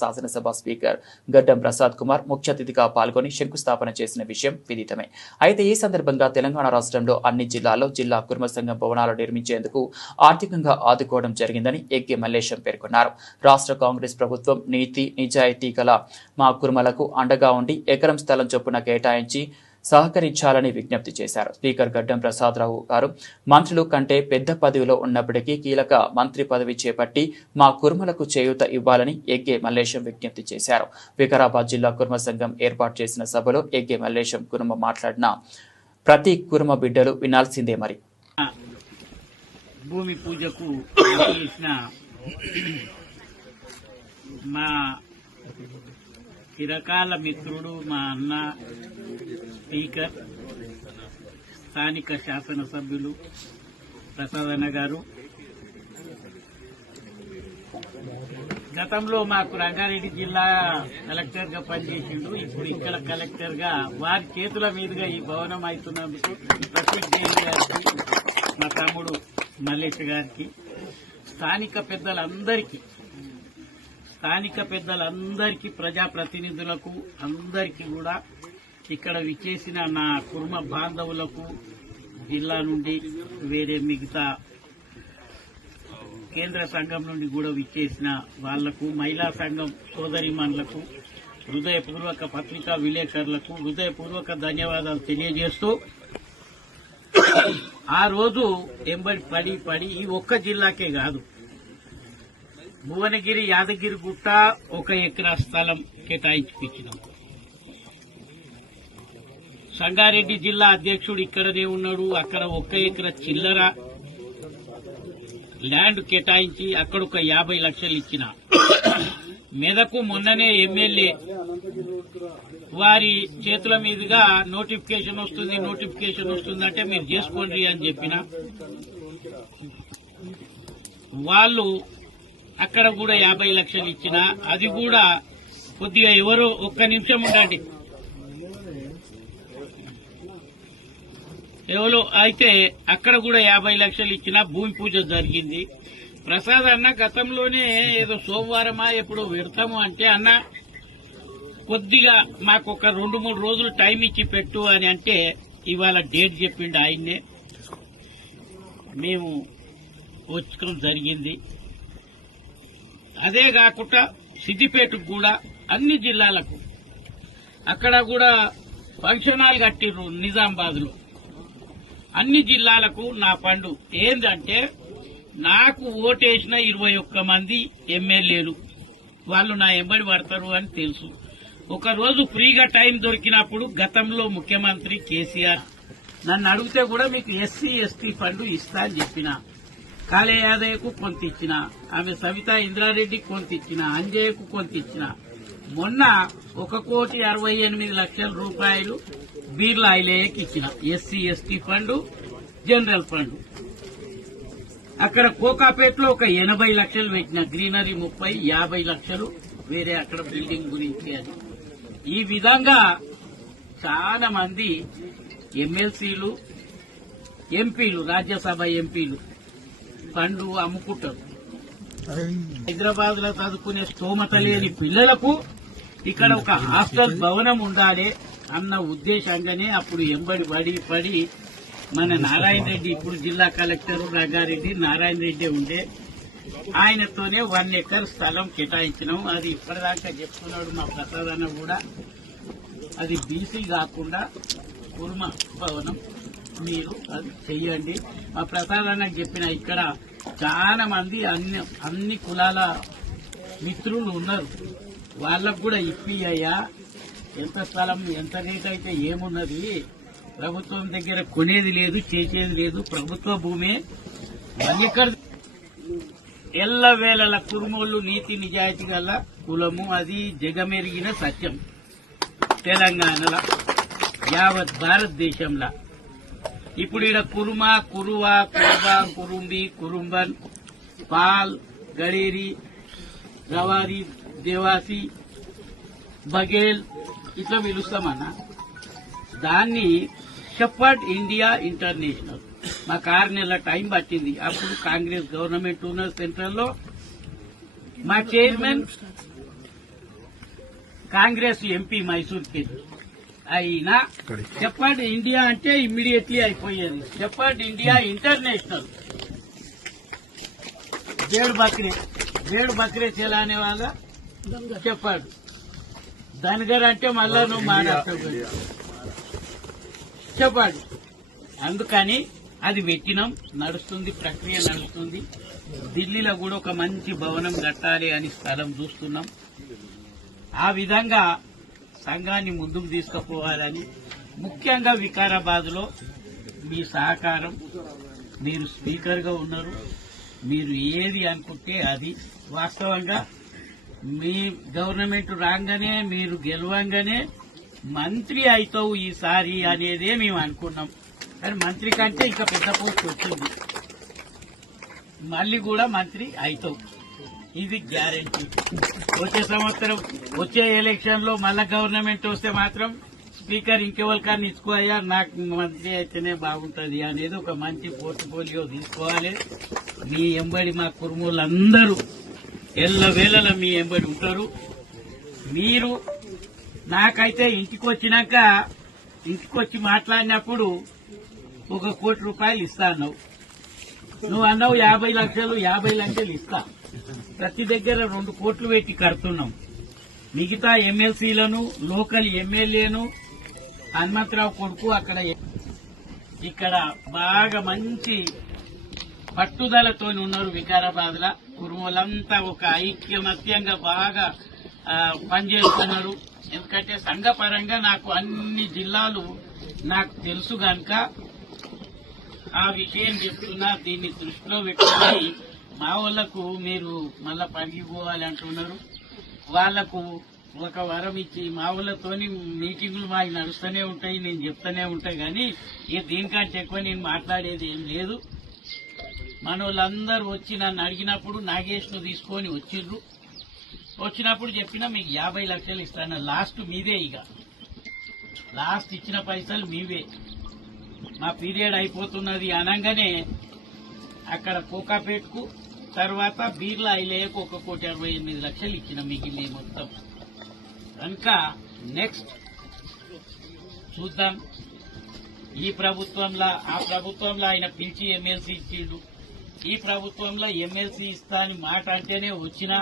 శాసనసభ స్పీకర్ గడ్డం ప్రసాద్ కుమార్ ముఖ్య అతిథిగా పాల్గొని శంకుస్థాపన చేసిన విషయం విదితమే. అయితే ఈ సందర్భంగా తెలంగాణ రాష్ట్రంలో అన్ని జిల్లాల్లో జిల్లా కుర్మ సంఘం భవనాలు నిర్మించేందుకు ఆర్థికంగా ఆదుకోవడం జరిగిందని ఎగ్గే మల్లేశం పేర్కొన్నారు. రాష్ట్ర కాంగ్రెస్ ప్రభుత్వం నీతి నిజాయితీ గల మా కుర్మలకు అండగా ఉండి ఎకరం స్థలం చొప్పున కేటాయించి సహకరించాలని విజ్ఞప్తి చేశారు. స్పీకర్ గడ్డం ప్రసాదరావు గారు మంత్రులు కంటే పెద్ద పదవిలో ఉన్నప్పటికీ కీలక మంత్రి పదవి చేపట్టి మా కుర్మలకు చేయూత ఇవ్వాలని ఎగ్గే మల్లేశం విజ్ఞప్తి చేశారు. వికారాబాద్ జిల్లా కుర్మ సంఘం ఏర్పాటు చేసిన సభలో ఎగ్గే మల్లేశం కుర్మ మాట్లాడిన ప్రతి కుర్మ బిడ్డలు వినాల్సిందే. మరి భూమి పూజకు మా చిరకాల మిత్రుడు మా అన్న స్పీకర్ స్థానిక శాసనసభ్యులు ప్రసాదన్న గారు గతంలో మాకు రంగారెడ్డి జిల్లా కలెక్టర్ గా పనిచేసిండు. ఇప్పుడు ఇక్కడ కలెక్టర్ గా వారి చేతుల మీదుగా ఈ భవనం అవుతున్నందుకు ప్రత్యేక్ జైన్ గారికి, మా తమ్ముడు మల్లేష్ గారికి, స్థానిక పెద్దలందరికీ ప్రజాప్రతినిధులకు అందరికీ కూడా ఇక్కడ విచ్చేసిన నా కుర్మ బాంధవులకు, జిల్లా నుండి వేరే మిగతా కేంద్ర సంఘం నుండి కూడా విచ్చేసిన వాళ్లకు, మహిళా సంఘం సోదరిమణులకు, హృదయపూర్వక పత్రికా విలేకరులకు హృదయపూర్వక ధన్యవాదాలు తెలియజేస్తూ, ఆ రోజు ఎంబడి పడి ఈ ఒక్క జిల్లాకే కాదు, భువనగిరి యాదగిరి గుట్ట 1 ఎకరా స్థలం కేటాయించిపించినాం. సంగారెడ్డి జిల్లా అధ్యక్షుడు ఇక్కడనే ఉన్నాడు. అక్కడ 1 ఎకరా చిల్లర ల్యాండ్ కేటాయించి అక్కడ ఒక 50 లక్షలు ఇచ్చిన. మెదకు మొన్ననే ఎమ్మెల్యే వారి చేతుల మీదుగా నోటిఫికేషన్ వస్తుందంటే మీరు చేసుకోండి అని చెప్పిన వాళ్ళు అక్కడ కూడా 50 లక్షలు ఇచ్చిన. అది కూడా కొద్దిగా ఎవరో ఒక్క నిమిషం ఉండండి, ఎవరో అయితే అక్కడ కూడా 50 లక్షలు ఇచ్చిన. భూమి పూజ జరిగింది. ప్రసాద్ అన్న గతంలోనే ఏదో సోమవారమా ఎప్పుడో పెడతాము అంటే, అన్న కొద్దిగా మాకు ఒక 2-3 రోజులు టైం ఇచ్చి పెట్టు అని అంటే ఇవాళ డేట్ చెప్పిండు ఆయన్నే. మేము వచ్చడం జరిగింది. అదే కాకుండా సిద్దిపేటకు కూడా అన్ని జిల్లాలకు అక్కడ కూడా ఫంక్షన్ హాల్ కట్టిర్రు. నిజామాబాద్ లో అన్ని జిల్లాలకు నా ఫండు ఏందంటే, నాకు ఓటేసిన 21 మంది ఎమ్మెల్యేలు వాళ్ళు నా ఎంబడి పడతారు అని తెలుసు. ఒకరోజు ఫ్రీగా టైం దొరికినప్పుడు గతంలో ముఖ్యమంత్రి కేసీఆర్ నన్ను అడిగితే కూడా మీకు ఎస్సీ ఎస్టీ ఫండ్ ఇస్తా అని చెప్పిన. కాళే యాదయ్యకు కొంత ఇచ్చిన, ఆమె సవితా ఇంద్రారెడ్డికి కొంత ఇచ్చిన, అంజయ్యకు కొంత ఇచ్చిన. మొన్న 1,68,00,000 రూపాయలు బీర్లా ఐలయ్యకి ఇచ్చిన. SC ST fund, general fund. అక్కడ కోకాపేటలో ఒక 80 లక్షలు పెట్టిన. గ్రీనరీ 30, 50 లక్షలు వేరే అక్కడ బిల్డింగ్ గురించి అని. ఈ విధంగా చాలా మంది ఎమ్మెల్సీలు, ఎంపీలు, రాజ్యసభ ఎంపీలు ఫండ్ అమ్ముకుంటారు. హైదరాబాద్ లో చదువుకునే స్తోమత లేని పిల్లలకు ఇక్కడ ఒక హాస్టల్ భవనం ఉండాలి అన్న ఉద్దేశంగానే అప్పుడు ఎంబడి పడి మన నారాయణ రెడ్డి, ఇప్పుడు జిల్లా కలెక్టర్ రంగారెడ్డి నారాయణ రెడ్డి ఉండే, ఆయనతోనే 1 ఎకర్ స్థలం కేటాయించినాం. అది ఇప్పటిదాకా చెప్తున్నాడు మా ప్రసాద్ అన్న కూడా. అది బీసీ కాకుండా కుర్మ భవనం మీరు అది చెయ్యండి. మా ప్రసాద్ అన్నకు చెప్పిన ఇక్కడ చాలా మంది అన్ని కులాల మిత్రులు ఉన్నారు, వాళ్ళకు కూడా ఇప్పియ్యా. ఎంత స్థలం ఎంత రేట్ అయితే ఏమున్నది, ప్రభుత్వం దగ్గర కొనేది లేదు, చేసేది లేదు, ప్రభుత్వ భూమే. ఎక్కడ ఎల్లవేళల కురుమోళ్లు నీతి నిజాయితీ గల కులము, అది జగమెరిగిన సత్యం. తెలంగాణలో యావత్ భారతదేశంలో ఇప్పుడు ఇక్కడ కురుమ, కురువ, కురుబ, కురుంబి, కురుంబన్, పాల్, గడేరి, రవారి, దేవాసి, బఘేల్ ఇట్లా పిలుస్తామన్నా. దాన్ని షెఫర్డ్ ఇండియా ఇంటర్నేషనల్ మాకు 6 నెలల టైం పట్టింది. అప్పుడు కాంగ్రెస్ గవర్నమెంట్ ఉన్న సెంట్రల్ లో మా చైర్మన్ కాంగ్రెస్ ఎంపీ మైసూర్కి అయినా చెప్పండి ఇండియా అంటే ఇమ్మీడియట్లీ అయిపోయేది. చెప్పండి ఇండియా ఇంటర్నేషనల్ వేడు బక్రే చెలానే వాళ్ళ చెప్పాడు. ధనగర్ అంటే మళ్ళా నువ్వు మాట్లాడతావు చెప్పాడు. అందుకని అది పెట్టినాం, నడుస్తుంది, ప్రక్రియ నడుస్తుంది. ఢిల్లీలో కూడా ఒక మంచి భవనం కట్టాలి అని స్థలం చూస్తున్నాం. ఆ విధంగా సంఘాన్ని ముందుకు తీసుకుపోవాలని, ముఖ్యంగా వికారాబాద్ లో మీ సహకారం, మీరు స్పీకర్ గా ఉన్నారు, మీరు ఏది అనుకుంటే అది. వాస్తవంగా మీ గవర్నమెంట్ రాగానే మీరు గెలవంగానే మంత్రి అవుతావు ఈసారి అనేదే మేము అనుకున్నాం. కానీ మంత్రి కంటే ఇంకా పెద్ద పోస్ట్ వచ్చింది, మళ్ళీ కూడా మంత్రి అవుతావు, ఇది గ్యారెంటీ. వచ్చే సంవత్సరం వచ్చే ఎలక్షన్ లో మళ్ళా గవర్నమెంట్ వస్తే మాత్రం స్పీకర్ ఇంకెవరికన్నా ఇచ్చుకోయా, నాకు మంత్రి అయితేనే బాగుంటది అనేది ఒక మంచి పోర్ట్ఫోలియో తీసుకోవాలి. మీ ఎంబడి మా కుర్మూలందరూ ఎల్లవేళలా మీ ఎంబడి ఉంటారు. మీరు నాకైతే ఇంటికి వచ్చినాక, ఇంటికి వచ్చి మాట్లాడినప్పుడు ₹1 కోటి ఇస్తా అన్నావు. నువ్వు అన్నావు 50 లక్షలు, 50 లక్షలు ఇస్తా. ప్రతి దగ్గర 2 కోట్లు పెట్టి కడుతున్నాం. మిగతా ఎమ్మెల్సీలను, లోకల్ ఎమ్మెల్యేను, హనుమంతరావు కొడుకు అక్కడ ఇక్కడ బాగా మంచి పట్టుదలతో ఉన్నారు. వికారాబాద్ లా కురుమలంతా ఒక ఐక్యమత్యంగా బాగా పనిచేస్తున్నారు. ఎందుకంటే సంఘపరంగా నాకు అన్ని జిల్లాలు నాకు తెలుసు గనక ఆ విషయం చెప్తున్నా. దీన్ని దృష్టిలో పెట్టుకుని మా వాళ్లకు మీరు మళ్ళా పనికిపోవాలి అంటున్నారు. వాళ్లకు ఒక వరం ఇచ్చి మా వాళ్ళతోని మీటింగులు మాకు నడుస్తూనే ఉంటాయి, నేను చెప్తూనే ఉంటాయి. కానీ ఇక దీనికంటే ఎక్కువ నేను మాట్లాడేది ఏం లేదు. మన వాళ్ళందరూ వచ్చి నన్ను అడిగినప్పుడు నాగేష్ ను తీసుకొని వచ్చిండ్రు. వచ్చినప్పుడు చెప్పినా మీకు 50 లక్షలు ఇస్తాను. లాస్ట్ మీదే, ఇక లాస్ట్ ఇచ్చిన పైసలు మీవే. మా పీరియడ్ అయిపోతున్నది అనగానే అక్కడ కోకాపేటకు, తర్వాత బీర్లా ఐలేకు ₹1,68,00,000 ఇచ్చిన మిగిలిన మొత్తం. కనుక నెక్స్ట్ చూద్దాం. ఈ ప్రభుత్వంలో, ఆ ప్రభుత్వంలో ఆయన పిలిచి ఎమ్మెల్సీ ఇచ్చిండు. ఈ ప్రభుత్వంలో ఎమ్మెల్సీ ఇస్తా అని మాట అంటేనే వచ్చినా